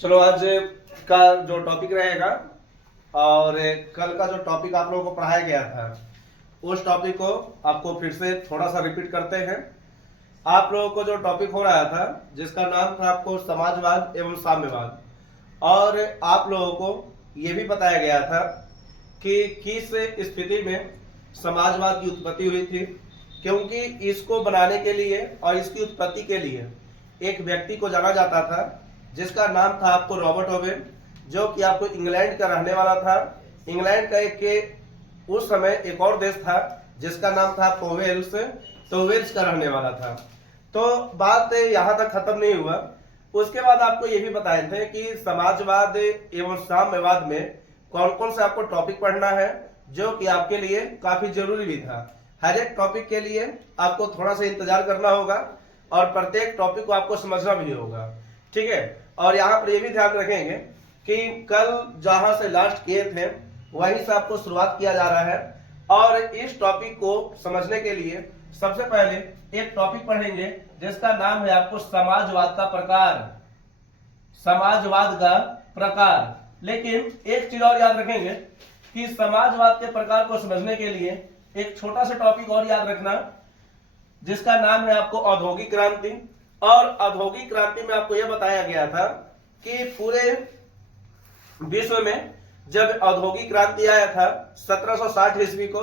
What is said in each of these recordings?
चलो आज का जो टॉपिक रहेगा और कल का जो टॉपिक आप लोगों को पढ़ाया गया था उस टॉपिक को आपको फिर से थोड़ा सा रिपीट करते हैं। आप लोगों को जो टॉपिक हो रहा था जिसका नाम था आपको समाजवाद एवं साम्यवाद, और आप लोगों को ये भी बताया गया था कि किस स्थिति में समाजवाद की उत्पत्ति हुई थी, क्योंकि इसको बनाने के लिए और इसकी उत्पत्ति के लिए एक व्यक्ति को जाना जाता था जिसका नाम था आपको रॉबर्ट ओवेन, जो कि आपको इंग्लैंड का रहने वाला था। इंग्लैंड का एक उस समय एक और देश था जिसका नाम था आपको वेल्स, तो वेल्स का रहने वाला था। तो बात यहाँ तक खत्म नहीं हुआ। उसके बाद आपको ये भी बताए थे कि समाजवाद एवं साम्यवाद में कौन कौन से आपको टॉपिक पढ़ना है, जो कि आपके लिए काफी जरूरी भी था। हर एक टॉपिक के लिए आपको थोड़ा सा इंतजार करना होगा और प्रत्येक टॉपिक को आपको समझना भी होगा, ठीक है। और यहाँ पर ये भी ध्यान रखेंगे कि कल जहां से लास्ट किए थे वहीं से आपको शुरुआत किया जा रहा है। और इस टॉपिक को समझने के लिए सबसे पहले एक टॉपिक पढ़ेंगे जिसका नाम है आपको समाजवाद का प्रकार। समाजवाद का प्रकार। लेकिन एक चीज और याद रखेंगे कि समाजवाद के प्रकार को समझने के लिए एक छोटा सा टॉपिक और याद रखना जिसका नाम है आपको औद्योगिक क्रांति। और औद्योगिक क्रांति में आपको यह बताया गया था कि पूरे विश्व में जब औद्योगिक क्रांति आया था 1760 ईस्वी को,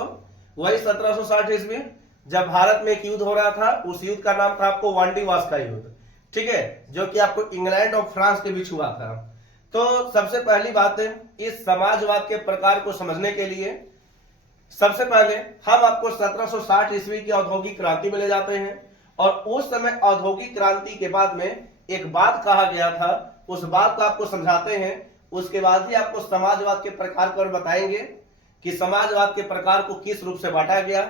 वही 1760 ईस्वी जब भारत में एक युद्ध हो रहा था, उस युद्ध का नाम था आपको वांडीवास का युद्ध, ठीक है, जो कि आपको इंग्लैंड और फ्रांस के बीच हुआ था। तो सबसे पहली बात है, इस समाजवाद के प्रकार को समझने के लिए सबसे पहले हम आपको 1760 ईस्वी की औद्योगिक क्रांति में ले जाते हैं। और उस समय औद्योगिक क्रांति के बाद में एक बात कहा गया था, उस बात को आपको समझाते हैं। उसके बाद ही आपको समाजवाद के प्रकार को बताएंगे कि समाजवाद के प्रकार को किस रूप से बांटा गया।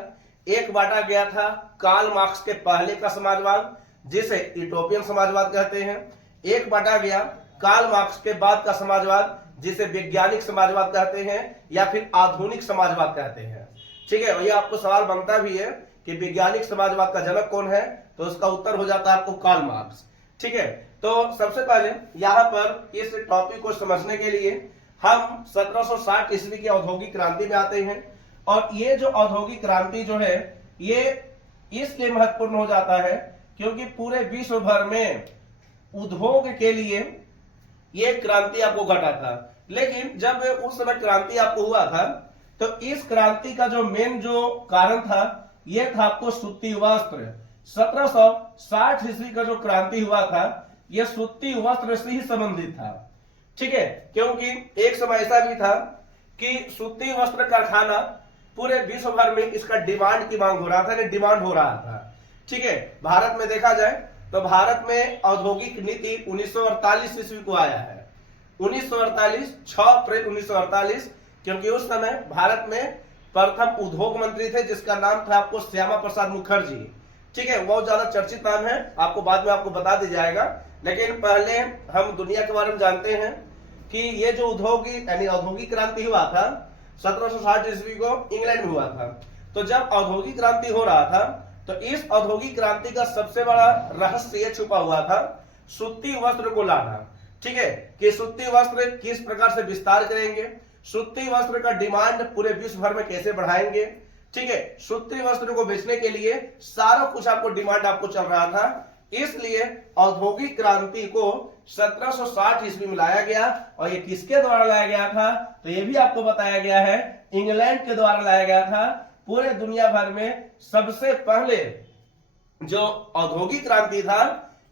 एक बांटा गया था कार्ल मार्क्स के पहले का समाजवाद, जिसे यूटोपियन समाजवाद कहते हैं। एक बांटा गया कार्ल मार्क्स के बाद का समाजवाद, जिसे वैज्ञानिक समाजवाद कहते हैं या फिर आधुनिक समाजवाद कहते हैं, ठीक है। ये आपको सवाल बनता भी है कि वैज्ञानिक समाजवाद का जनक कौन है, तो उसका उत्तर हो जाता है आपको कार्ल मार्क्स, ठीक है। तो सबसे पहले यहाँ पर इस टॉपिक को समझने के लिए हम 1760 ईस्वी की औद्योगिक क्रांति में आते हैं। और ये जो औद्योगिक क्रांति जो है ये इसलिए महत्वपूर्ण हो जाता है क्योंकि पूरे विश्व भर में उद्योग के लिए ये क्रांति आपको घटा था। लेकिन जब उस समय क्रांति आपको हुआ था तो इस क्रांति का जो मेन जो कारण था यह था आपको सूती वस्त्र। 1760 ईस्वी का जो क्रांति हुआ था यह सूती वस्त्र से ही संबंधित था, ठीक है। क्योंकि एक समय ऐसा भी था कि सूती वस्त्र कारखाना पूरे विश्व भर में इसका डिमांड की मांग हो रहा था, डिमांड हो रहा था, ठीक है। भारत में देखा जाए तो भारत में औद्योगिक नीति 1948 ईस्वी को आया है। 1948 6 अप्रैल 1948, क्योंकि उस समय भारत में प्रथम उद्योग मंत्री थे जिसका नाम था आपको श्यामा प्रसाद मुखर्जी, ठीक है। बहुत ज्यादा चर्चित नाम है, आपको बाद में आपको बता दिया जाएगा। लेकिन पहले हम दुनिया के बारे में जानते हैं कि ये जो औद्योगिक क्रांति हुआ था 1760 ईस्वी को इंग्लैंड में हुआ था। तो जब औद्योगिक क्रांति हो रहा था तो इस औद्योगिक क्रांति का सबसे बड़ा रहस्य ये छुपा हुआ था सूती वस्त्र को लाना, ठीक है, कि सूती वस्त्र किस प्रकार से विस्तार करेंगे, सूती वस्त्र का डिमांड पूरे विश्व भर में कैसे बढ़ाएंगे, ठीक है। सूती वस्त्र को बेचने के लिए सारा कुछ आपको डिमांड आपको चल रहा था। इसलिए औद्योगिक क्रांति को 1760 ईस्वी में लाया गया। और ये किसके द्वारा लाया गया था, तो ये भी आपको बताया गया है इंग्लैंड के द्वारा लाया गया था। पूरे दुनिया भर में सबसे पहले जो औद्योगिक क्रांति था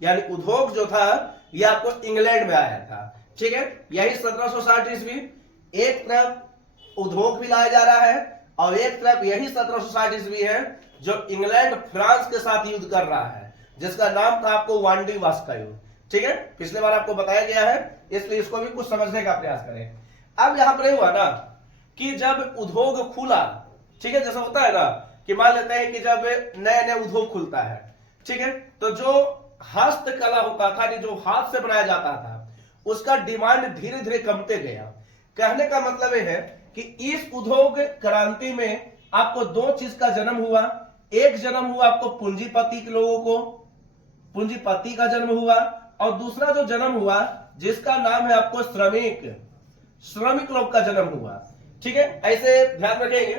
यानी उद्योग जो था यह आपको इंग्लैंड में आया था, ठीक है। यही 1760 ईस्वी एक तरफ उद्योग भी लाया जा रहा है और एक तरफ यही 1760 ईस्वी है जो इंग्लैंड फ्रांस के साथ युद्ध कर रहा है जिसका नाम था आपको वांडीवास का युद्ध, ठीक है। पिछले बार आपको बताया गया है, इसलिए इसको भी कुछ समझने का प्रयास करें। अब यहां पर हुआ ना कि जब उद्योग खुला, ठीक है, जैसा होता है ना कि मान लेते हैं कि जब नया नया उद्योग खुलता है, ठीक है, तो जो हस्तकला होता था, जो हाथ से बनाया जाता था, उसका डिमांड धीरे धीरे कमते गया। कहने का मतलब यह है कि इस उद्योग क्रांति में आपको दो चीज का जन्म हुआ। एक जन्म हुआ आपको पूंजीपति के लोगों को, पूंजीपति का जन्म हुआ, और दूसरा जो जन्म हुआ जिसका नाम है आपको श्रमिक, श्रमिक लोग का जन्म हुआ। ठीक है, ऐसे ध्यान रखेंगे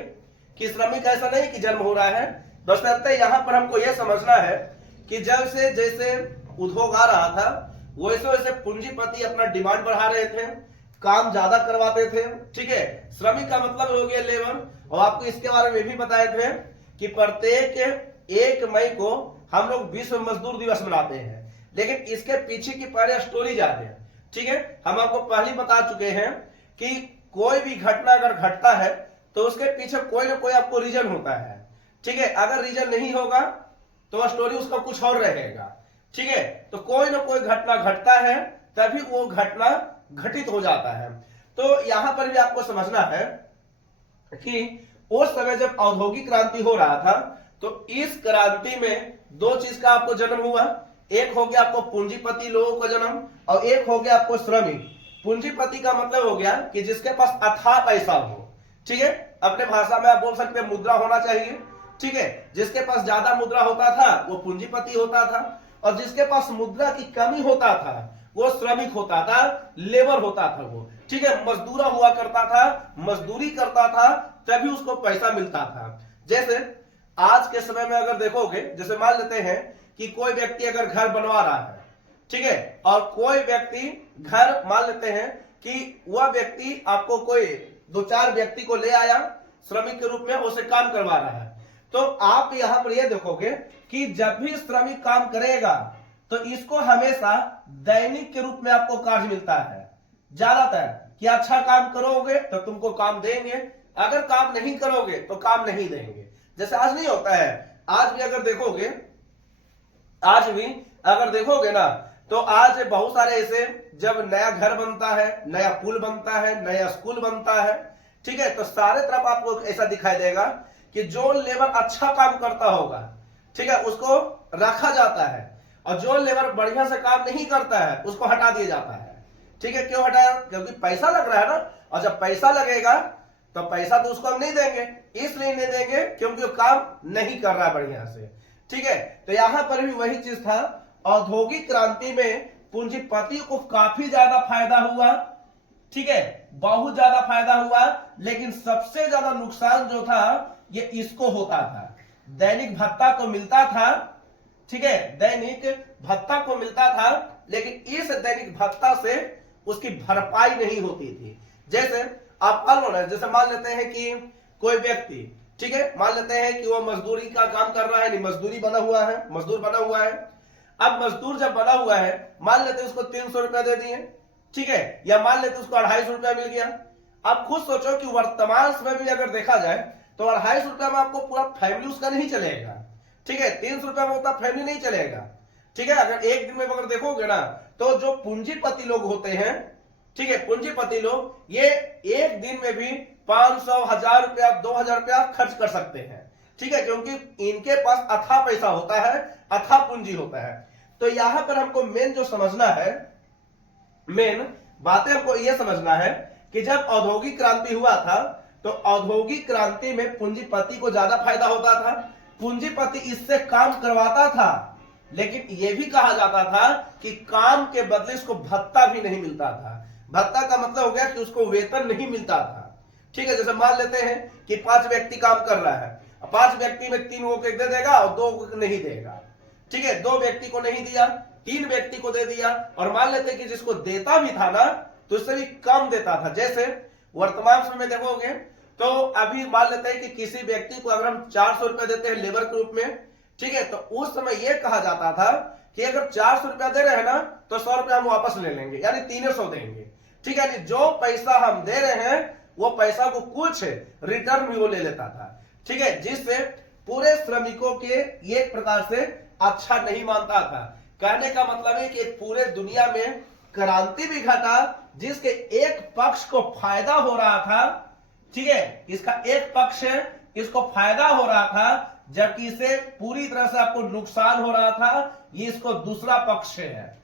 कि श्रमिक ऐसा नहीं कि जन्म हो रहा है। दोस्तों यहां पर हमको यह समझना है कि जब से जैसे उद्योग आ रहा था वैसे वैसे पूंजीपति अपना डिमांड बढ़ा रहे थे, काम ज्यादा करवाते थे। ठीक है, श्रमिक का मतलब हो गया लेबर। और आपको इसके बारे में भी बताए थे कि प्रत्येक 1 मई को हम लोग विश्व मजदूर दिवस मनाते हैं, लेकिन इसके पीछे की पहले स्टोरी जानते हैं। ठीक है, हम आपको पहले बता चुके हैं कि कोई भी घटना अगर घटता है तो उसके पीछे कोई ना कोई आपको रीजन होता है। ठीक है, अगर रीजन नहीं होगा तो स्टोरी उसका कुछ और रहेगा। ठीक है, तो कोई ना कोई घटना घटता है तभी वो घटना घटित हो जाता है। तो यहां पर भी आपको समझना है कि उस समय जब औद्योगिक क्रांति हो रहा था तो इस क्रांति में 2 चीज का आपको जन्म हुआ। एक हो गया आपको पूंजीपति लोगों का जन्म और एक हो गया आपको श्रमिक। पूंजीपति का मतलब हो गया कि जिसके पास अथाह पैसा हो। ठीक है, अपने भाषा में आप बोल सकते हैं मुद्रा होना चाहिए। ठीक है, जिसके पास ज्यादा मुद्रा होता था वो पूंजीपति होता था और जिसके पास मुद्रा की कमी होता था वो श्रमिक होता था, लेबर होता था वो। ठीक है, मजदूरा हुआ करता था, मजदूरी करता था तभी उसको पैसा मिलता था। जैसे आज के समय में अगर देखोगे, जैसे मान लेते हैं कि कोई व्यक्ति अगर घर बनवा रहा है, ठीक है, और कोई व्यक्ति घर मान लेते हैं कि वह व्यक्ति आपको कोई 2-4 व्यक्ति को ले आया श्रमिक के रूप में, उसे काम करवा रहा है। तो आप यहां पर यह देखोगे कि जब भी श्रमिक काम करेगा तो इसको हमेशा दैनिक के रूप में आपको कार्य मिलता है ज्यादातर, कि अच्छा काम करोगे तो तुमको काम देंगे, अगर काम नहीं करोगे तो काम नहीं देंगे। जैसे आज नहीं होता है, आज भी अगर देखोगे ना तो आज बहुत सारे ऐसे जब नया घर बनता है, नया पुल बनता है, नया स्कूल बनता है, ठीक है, तो सारे तरफ आपको ऐसा दिखाई देगा कि जो लेबर अच्छा काम करता होगा, ठीक है, उसको रखा जाता है और जो लेबर बढ़िया से काम नहीं करता है उसको हटा दिया जाता है। ठीक है, क्यों हटाया? क्योंकि पैसा लग रहा है ना, और जब पैसा लगेगा तो पैसा तो उसको हम नहीं देंगे, इसलिए नहीं देंगे क्योंकि वो काम नहीं कर रहा है बढ़िया से। ठीक है, तो यहां पर भी वही चीज था। औद्योगिक क्रांति में पूंजीपति को काफी ज्यादा फायदा हुआ। ठीक है, बहुत ज्यादा फायदा हुआ, लेकिन सबसे ज्यादा नुकसान जो था ये इसको होता था। दैनिक भत्ता तो मिलता था, ठीक है, दैनिक भत्ता को मिलता था, लेकिन इस दैनिक भत्ता से उसकी भरपाई नहीं होती थी। जैसे आप जैसे मान लेते हैं कि कोई व्यक्ति, ठीक है, मान लेते हैं कि वो मजदूरी का काम कर रहा है, नहीं मजदूर बना हुआ है। अब मजदूर जब बना हुआ है, मान लेते हैं उसको 300 रुपया दे दिए, ठीक है, या मान लेते उसको 250 रुपया मिल गया। आप खुद सोचो कि वर्तमान समय में अगर देखा जाए तो 250 रुपया में आपको पूरा फैमिली उसका नहीं चलेगा। ठीक है, 300 रुपया में उतना फैमिली नहीं चलेगा। ठीक है, अगर एक दिन में अगर देखोगे ना तो जो पूंजीपति लोग होते हैं, ठीक है, पूंजीपति लोग ये एक दिन में भी 500, 1000 रुपया, 2000 रुपया खर्च कर सकते हैं। ठीक है, क्योंकि इनके पास अथाह पैसा होता है, अथाह पूंजी होता है। तो यहां पर हमको मेन जो समझना है, मेन बातें हमको यह समझना है कि जब औद्योगिक क्रांति हुआ था तो औद्योगिक क्रांति में पूंजीपति को ज्यादा फायदा होता था, पूंजीपति इससे काम करवाता था, लेकिन यह भी कहा जाता था कि काम के बदले इसको भत्ता भी नहीं मिलता था। भत्ता का मतलब हो गया कि उसको वेतन नहीं मिलता था। ठीक है, जैसे मान लेते हैं कि 5 व्यक्ति काम कर रहा है, 5 व्यक्ति में 3 को दे देगा और 2 को नहीं देगा। ठीक है, 2 व्यक्ति को नहीं दिया, 3 व्यक्ति को दे दिया, और मान लेते हैं कि जिसको देता भी था ना तो उससे भी कम देता था। जैसे वर्तमान समय में देखोगे तो अभी मान लेते हैं कि किसी व्यक्ति को अगर हम 400 रुपया देते हैं लेबर के रूप में, ठीक है, तो उस समय यह कहा जाता था कि अगर 400 रुपया दे रहे हैं ना तो 100 रुपया हम वापस ले लेंगे, यानी 300 देंगे। ठीक है, जो पैसा हम दे रहे हैं वो पैसा को कुछ रिटर्न भी वो ले लेता था। ठीक है, जिससे पूरे श्रमिकों के एक प्रकार से अच्छा नहीं मानता था। कहने का मतलब है कि पूरे दुनिया में क्रांति भी घटा जिसके एक पक्ष को फायदा हो रहा था। ठीक है, इसका एक पक्ष है, इसको फायदा हो रहा था, जबकि इसे पूरी तरह से आपको नुकसान हो रहा था, ये इसको दूसरा पक्ष है।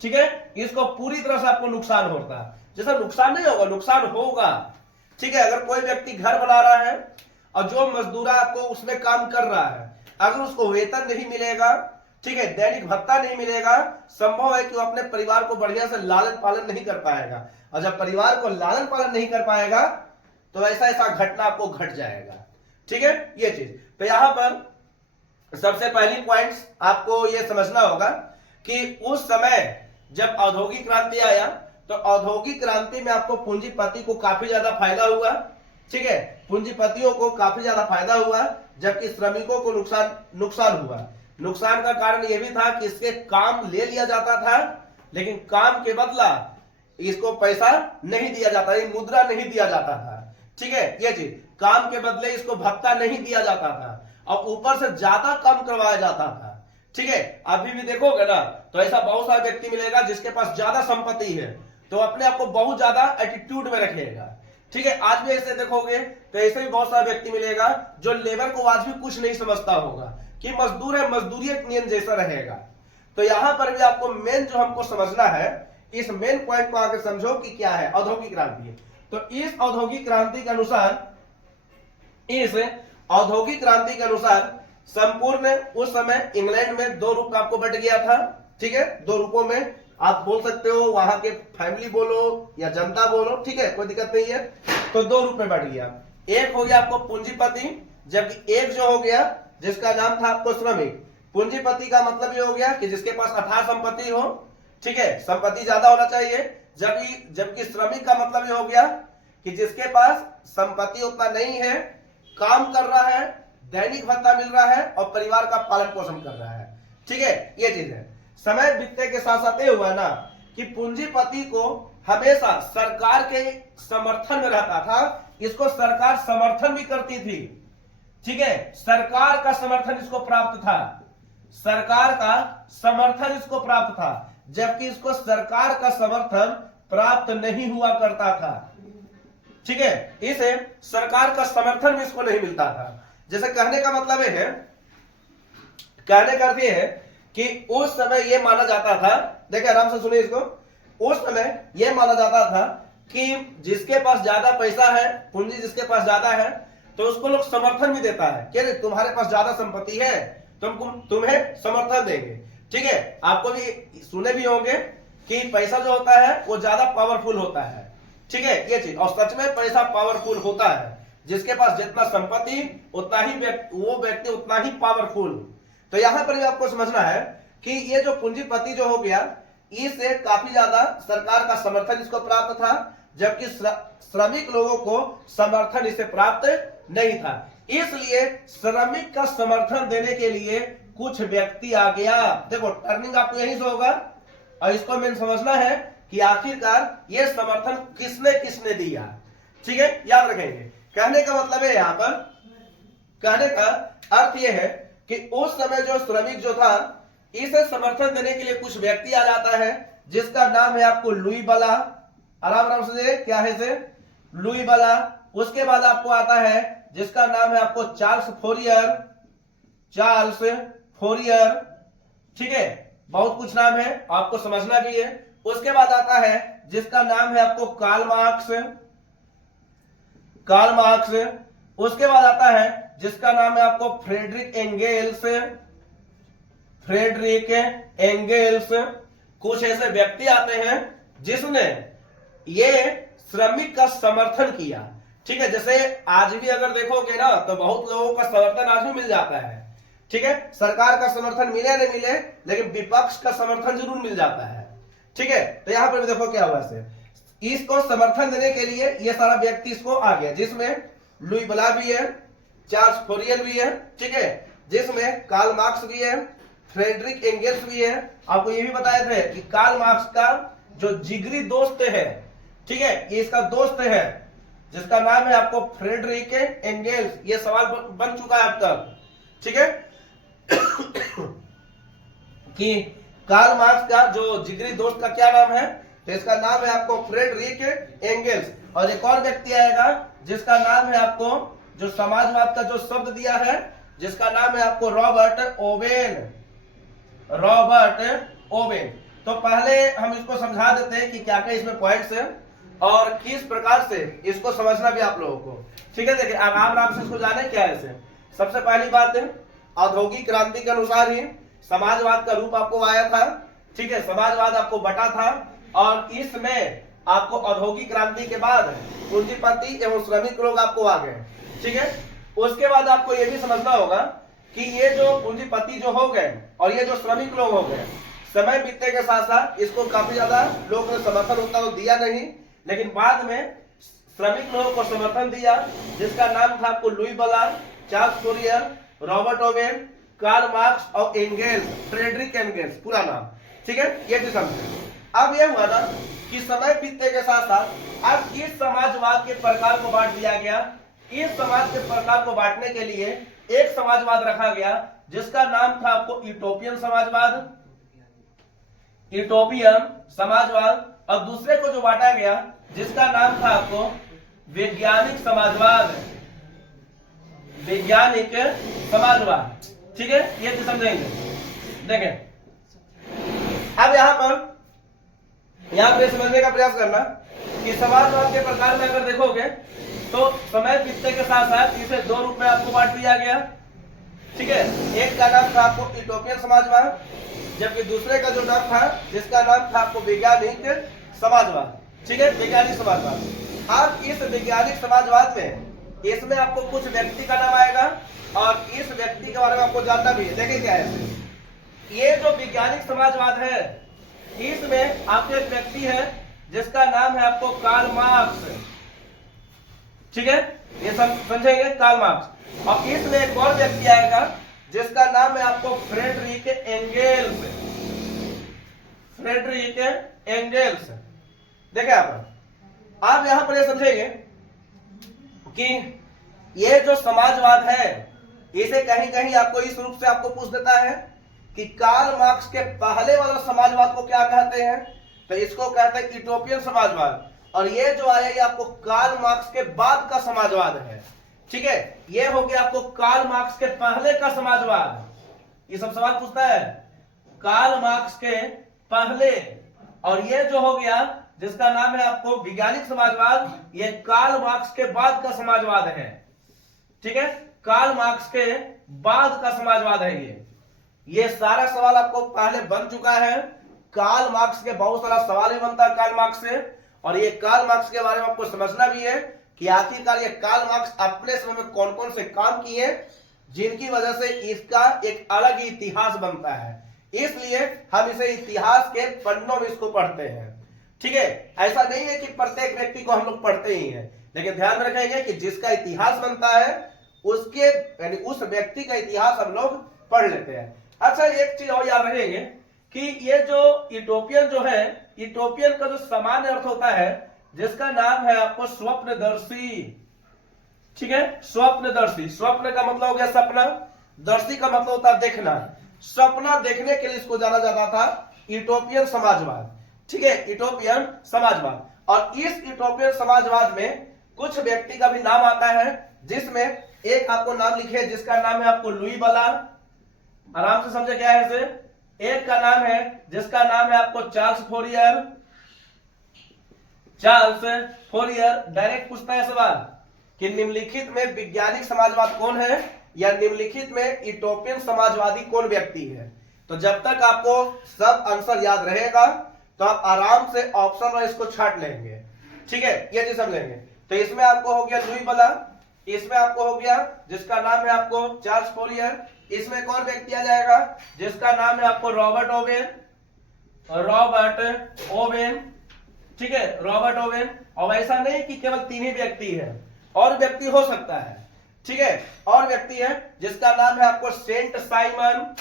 ठीक है, इसको पूरी तरह से आपको नुकसान होता है। जैसा नुकसान नहीं होगा, नुकसान होगा। ठीक है, अगर कोई व्यक्ति घर बना रहा है और जो मजदूर आपको उसमें काम कर रहा है, अगर उसको वेतन नहीं मिलेगा ठीक है, दैनिक भत्ता नहीं मिलेगा, संभव है कि वो अपने परिवार को बढ़िया से लालन पालन नहीं कर पाएगा, और जब परिवार को लालन पालन नहीं कर पाएगा तो ऐसा ऐसा घटना आपको घट जाएगा। ठीक है, ये चीज। तो यहां पर सबसे पहली पॉइंट्स आपको ये समझना होगा कि उस समय जब औद्योगिक क्रांति आया तो औद्योगिक क्रांति में आपको पूंजीपति को काफी ज्यादा फायदा हुआ। ठीक है, पूंजीपतियों को काफी ज्यादा फायदा हुआ, जबकि श्रमिकों को नुकसान हुआ। नुकसान का कारण यह भी था कि इसके काम ले लिया जाता था, लेकिन काम के बदला इसको पैसा नहीं दिया जाता, मुद्रा नहीं दिया जाता था। ठीक है, ये चीज, काम के बदले इसको भत्ता नहीं दिया जाता था, और ऊपर से ज्यादा काम करवाया जाता था। ठीक है, अभी भी देखोगे ना तो ऐसा बहुत सारा व्यक्ति मिलेगा जिसके पास ज्यादा संपत्ति है, तो अपने आप को बहुत ज्यादा एटीट्यूड में रखेगा। ठीक है, आज भी ऐसे देखोगे तो ऐसे भी बहुत सारा व्यक्ति मिलेगा जो लेबर को आज भी कुछ नहीं समझता होगा कि मजदूर है, मजदूरी एक नियम जैसा रहेगा। तो यहां पर भी आपको मेन जो हमको समझना है, इस मेन पॉइंट को आगे समझो कि क्या है औद्योगिक क्रांति। तो इस औद्योगिक क्रांति के अनुसार संपूर्ण उस समय इंग्लैंड में दो रूप आपको बट गया था। ठीक है, दो रूपों में आप बोल सकते हो, वहां के फैमिली बोलो या जनता बोलो, ठीक है, कोई दिक्कत नहीं है। तो दो रूप में बढ़ गया, एक हो गया आपको पूंजीपति, जबकि एक जो हो गया जिसका नाम था आपको श्रमिक। पूंजीपति का मतलब ये हो गया कि जिसके पास अथाह संपत्ति हो, ठीक है, संपत्ति ज्यादा होना चाहिए। जबकि श्रमिक का मतलब ये हो गया कि जिसके पास संपत्ति उतना नहीं है, काम कर रहा है, दैनिक भत्ता मिल रहा है और परिवार का पालन पोषण कर रहा है। ठीक है, ये चीज है। समय बीतने के साथ साथ ये हुआ ना कि पूंजीपति को हमेशा सरकार के समर्थन में रहता था, इसको सरकार समर्थन भी करती थी। ठीक है, सरकार का समर्थन इसको प्राप्त था, सरकार का समर्थन इसको प्राप्त था, जबकि इसको सरकार का समर्थन प्राप्त नहीं हुआ करता था। ठीक है, इसे सरकार का समर्थन भी इसको नहीं मिलता था। जैसे कहने का मतलब है, कहने का अर्थ है कि उस समय यह माना जाता था, देखिए आराम से सुनिए इसको, उस समय यह माना जाता था कि जिसके पास ज्यादा पैसा है, पूंजी जिसके पास ज्यादा है, तो उसको लोग समर्थन भी देता है कि तुम्हारे पास ज्यादा संपत्ति है, तुम्हें समर्थन देंगे। ठीक है, आपको भी सुने भी होंगे कि पैसा जो होता है वो ज्यादा पावरफुल होता है। ठीक है, ये चीज, और सच में पैसा पावरफुल होता है। जिसके पास जितना संपत्ति उतना ही वो व्यक्ति उतना ही पावरफुल। तो यहां पर भी आपको समझना है कि ये जो पूंजीपति जो हो गया, इससे काफी ज्यादा सरकार का समर्थन इसको प्राप्त था, जबकि श्रमिक लोगों को समर्थन इसे प्राप्त नहीं था। इसलिए श्रमिक का समर्थन देने के लिए कुछ व्यक्ति आ गया। देखो टर्निंग आपको यहीं से होगा, और इसको मैंने समझना है कि आखिरकार ये समर्थन किसने किसने दिया। ठीक है, याद रखेंगे। कहने का मतलब है, यहां पर कहने का अर्थ यह है कि उस समय जो श्रमिक जो था, इसे समर्थन देने के लिए कुछ व्यक्ति आ जाता है, जिसका नाम है आपको लुई बला। आराम से, क्या है इसे, लुई बला। उसके बाद आपको आता है जिसका नाम है आपको चार्ल्स फोरियर। ठीक है, बहुत कुछ नाम है, आपको समझना भी है। उसके बाद आता है जिसका नाम है आपको कार्ल मार्क्स। उसके बाद आता है जिसका नाम है आपको फ्रेडरिक एंगेल्स। कुछ ऐसे व्यक्ति आते हैं जिसने ये श्रमिक का समर्थन किया। ठीक है, जैसे आज भी अगर देखोगे ना तो बहुत लोगों का समर्थन आज भी मिल जाता है। ठीक है, सरकार का समर्थन मिले नहीं मिले, लेकिन विपक्ष का समर्थन जरूर मिल जाता है। ठीक है, तो यहां पर भी देखो क्या हुआ से, इसको समर्थन देने के लिए ये सारा व्यक्ति इसको आ गया, जिसमें लुई बला भी है, चार्ल्स फोरियर भी है। ठीक है, जिसमें कार्ल मार्क्स भी है, फ्रेडरिक एंगेल्स भी है। आपको ये भी बताए थे कि कार्ल मार्क्स का जो जिगरी दोस्त है, ठीक है, ये इसका दोस्त है, जिसका नाम है आपको फ्रेडरिक एंगेल्स। ये सवाल बन चुका है अब तक। ठीक है कि कार्ल मार्क्स का जो जिगरी दोस्त का क्या नाम है, तो इसका नाम है आपको फ्रेडरिक एंगेल्स। और एक और व्यक्ति आएगा जिसका नाम है आपको, जो समाजवाद का जो शब्द दिया है, जिसका नाम है आपको रॉबर्ट ओवेन। तो पहले हम इसको समझा देते हैं कि क्या क्या इसमें पॉइंट्स है और किस प्रकार से इसको समझना भी आप लोगों को। ठीक है, देखिए आराम से इसको जाने क्या है। सबसे पहली बात है, औद्योगिक क्रांति के अनुसार ही समाजवाद का रूप आपको आया था, ठीक है, समाजवाद आपको बटा था, और इसमें आपको औद्योगिक क्रांति के बाद पूंजीपति एवं श्रमिक लोग आपको आ गए, ठीक है। उसके बाद आपको यह भी समझना होगा कि ये जो पूंजीपति जो हो गए और ये जो श्रमिक लोग हो गए, समय बीतने के साथ साथ इसको काफी ज्यादा लोगों ने समर्थन होता तो दिया नहीं, लेकिन बाद में श्रमिक लोगों को समर्थन दिया, जिसका नाम था आपको Louis Blanc, Charles Fourier, Robert Owen, Karl Marx और एंगेल्स, फ्रेडरिक एंगेल्स पूरा नाम, ठीक है। ये चीज समझे। अब ये हुआ ना कि समय बीतने के साथ साथ अब इस समाजवाद के प्रकार को बांट दिया गया। इस समाज के प्रकार को बांटने के लिए एक समाजवाद रखा गया जिसका नाम था आपको यूटोपियन समाजवाद, यूटोपियन समाजवाद, और दूसरे को जो बांटा गया जिसका नाम था आपको वैज्ञानिक समाजवाद, वैज्ञानिक समाजवाद, ठीक है। ये तो समझेंगे। देखें अब यहां पर समझने का प्रयास करना कि समाजवाद के प्रकार में अगर देखोगे तो समय बीतने के साथ साथ इसे दो रूप में आपको बांट दिया गया, ठीक है। एक का नाम था आपको यूटोपियन समाजवाद, जबकि दूसरे का जो नाम था जिसका नाम था आपको वैज्ञानिक समाजवाद, ठीक है, वैज्ञानिक समाजवाद। अब इस वैज्ञानिक समाजवाद में इसमें आपको कुछ व्यक्ति का नाम आएगा और इस व्यक्ति के बारे में आपको जानना भी है। देखिए क्या है, ये जो वैज्ञानिक समाजवाद है इसमें आपको एक व्यक्ति है जिसका नाम है आपको कार्ल मार्क्स, ठीक है, ये समझेंगे, कार्ल मार्क्स। और इसमें एक और व्यक्ति आएगा जिसका नाम है आपको फ्रेडरिक एंगेल्स, फ्रेडरिक एंगेल्स। देखिए आप यहां पर ये समझेंगे कि ये जो समाजवाद है इसे कहीं कहीं आपको इस रूप से आपको पूछ देता है कि कार्ल मार्क्स के पहले वाला समाजवाद को क्या कहते हैं, तो इसको कहते हैं यूटोपियन समाजवाद, और ये जो आया ये आपको कार्ल मार्क्स के बाद का समाजवाद है, ठीक है। ये हो गया आपको कार्ल मार्क्स के पहले का समाजवाद। ये सब सवाल पूछता है कार्ल मार्क्स के पहले, और ये जो हो गया जिसका नाम है आपको वैज्ञानिक समाजवाद, ये कार्ल मार्क्स के बाद का समाजवाद है, ठीक है, कार्ल मार्क्स के बाद का समाजवाद है। ये सारा सवाल आपको पहले बन चुका है। कार्ल मार्क्स के बहुत सारा सवाल भी बनता है कार्ल मार्क्स से, और ये कार्ल मार्क्स के बारे में आपको समझना भी है कि आखिरकार ये कार्ल मार्क्स अपने समय में कौन कौन से काम किए जिनकी वजह से इसका एक अलग ही इतिहास बनता है। इसलिए हम इसे इतिहास के पन्नों में इसको पढ़ते हैं, ठीक है। ऐसा नहीं है कि प्रत्येक व्यक्ति को हम लोग पढ़ते ही हैं, लेकिन ध्यान में रखेंगे कि जिसका इतिहास बनता है उसके यानी उस व्यक्ति का इतिहास हम लोग पढ़ लेते हैं। अच्छा, एक चीज और याद रखेंगे कि ये जो यूटोपियन जो है, यूटोपियन का जो सामान्य अर्थ होता है जिसका नाम है आपको स्वप्नदर्शी, ठीक है, स्वप्नदर्शी। स्वप्न का मतलब हो गया सपना, दर्शी का मतलब होता है देखना। सपना देखने के लिए इसको जाना जाता था यूटोपियन समाजवाद, ठीक है, यूटोपियन समाजवाद। और इस यूटोपियन समाजवाद में कुछ व्यक्ति का भी नाम आता है, जिसमें एक आपको नाम लिखे जिसका नाम है आपको लुई बलार, आराम से समझे क्या है इसे। एक का नाम है जिसका नाम है आपको Charles Fourier, Charles Fourier. Direct पूछता है सवाल कि निम्नलिखित में वैज्ञानिक समाजवाद कौन है या निम्नलिखित में यूटोपियन समाजवादी कौन व्यक्ति है। तो जब तक आपको सब आंसर याद रहेगा तो आप आराम से ऑप्शन वाइज इसको छाट लेंगे, ठीक है, ये चीज समझेंगे। तो इसमें आपको हो गया लुई बलार, इसमें आपको हो गया जिसका नाम है आपको चार्ल्स फोरियर, इसमें एक और व्यक्ति आ जाएगा जिसका नाम है आपको रॉबर्ट ओवेन, रॉबर्ट ओवेन, ठीक है, रॉबर्ट ओवेन। और ऐसा नहीं कि केवल तीन ही व्यक्ति है, और व्यक्ति हो सकता है, ठीक है, और व्यक्ति है जिसका नाम है आपको सेंट साइमन,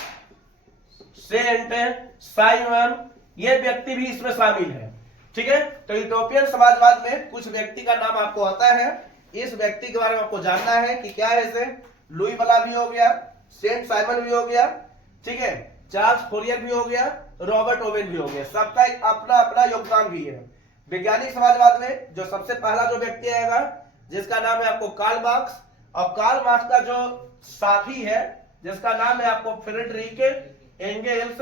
सेंट साइमन। ये व्यक्ति भी इसमें शामिल है, ठीक है। तो यूटोपियन समाजवाद में कुछ व्यक्ति का नाम आपको आता है, इस व्यक्ति के बारे में आपको जानना है कि क्या है। इसे लुई बलार भी हो गया, सेंट साइमन भी हो गया, ठीक है, चार्ल्स फोरियर भी हो गया, रॉबर्ट ओवेन भी हो गया। सबका एक अपना अपना योगदान भी है। वैज्ञानिक समाजवाद में जो सबसे पहला जो व्यक्ति आएगा जिसका नाम है आपको कार्ल मार्क्स, और कार्ल मार्क्स का जो साथी है जिसका नाम है आपको फ्रेडरिक एंगेल्स,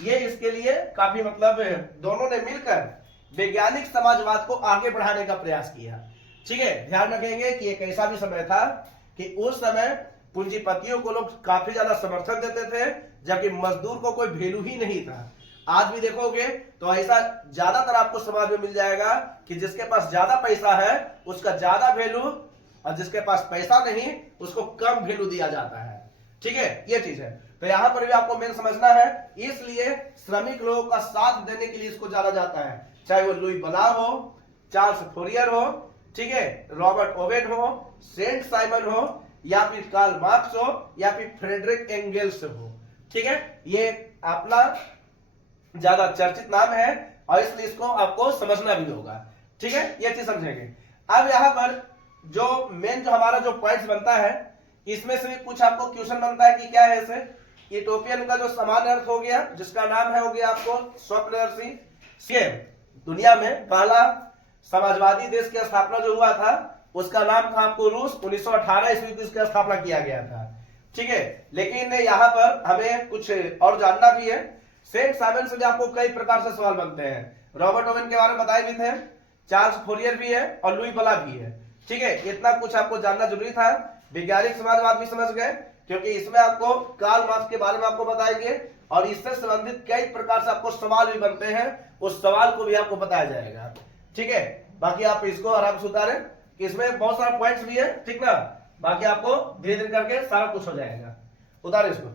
ये इसके लिए काफी मतलब दोनों ने मिलकर वैज्ञानिक समाजवाद को आगे बढ़ाने का प्रयास किया, ठीक है। ध्यान रखेंगे कि एक ऐसा भी समय था कि उस समय पूंजीपतियों को लोग काफी ज्यादा समर्थन देते थे, जबकि मजदूर को कोई वैल्यू ही नहीं था। आज भी देखोगे तो ऐसा ज्यादातर आपको समाज में मिल जाएगा कि जिसके पास ज्यादा पैसा है उसका ज्यादा वैल्यू, और जिसके पास पैसा नहीं उसको कम वैल्यू दिया जाता है। ठीक है, ये चीज है। तो यहां पर भी आपको मेन समझना है, इसलिए श्रमिक लोगों का साथ देने के लिए इसको जाना जाता है, चाहे वो लुई बला हो, चार्ल्स फोरियर हो, ठीक है, रॉबर्ट ओवेन हो, सेंट साइमन हो, या फिर कार्ल मार्क्स हो, या फिर फ्रेडरिक एंगेल्स हो। ठीक है, ये अपना ज्यादा चर्चित नाम है और इसलिए इसको आपको समझना भी होगा। ठीक है, ये चीज समझेंगे। अब यहां पर जो मेन जो हमारा जो पॉइंट्स बनता है, इसमें से भी कुछ आपको क्वेश्चन बनता है कि क्या है इसे, यूटोपियन का जो सामान्य अर्थ हो गया, जिसका नाम है हो गया आपको स्वप्नदर्शी। दुनिया में पहला समाजवादी देश की स्थापना जो हुआ था उसका नाम था आपको रूस। 1918 ईस्वी को इसकी स्थापना किया गया था। ठीक है, लेकिन यहाँ पर हमें कुछ और जानना भी है। सेंट साइमन से भी आपको कई प्रकार से सवाल बनते हैं। रॉबर्ट ओवेन के बारे में बताए भी थे, चार्ल्स फोरियर भी है और लुई बला भी है। ठीक है, इतना कुछ आपको जानना जरूरी था। वैज्ञानिक समाजवाद भी समझ गए, क्योंकि इसमें आपको कार्ल मार्क्स के बारे में आपको बताएंगे और इससे संबंधित कई प्रकार से आपको सवाल भी बनते हैं, उस सवाल को भी आपको बताया जाएगा। ठीक है, बाकी आप इसको आराम से उतारें, इसमें बहुत सारा पॉइंट्स भी है, ठीक ना। बाकी आपको धीरे धीरे करके सारा कुछ हो जाएगा। उतारे इसको।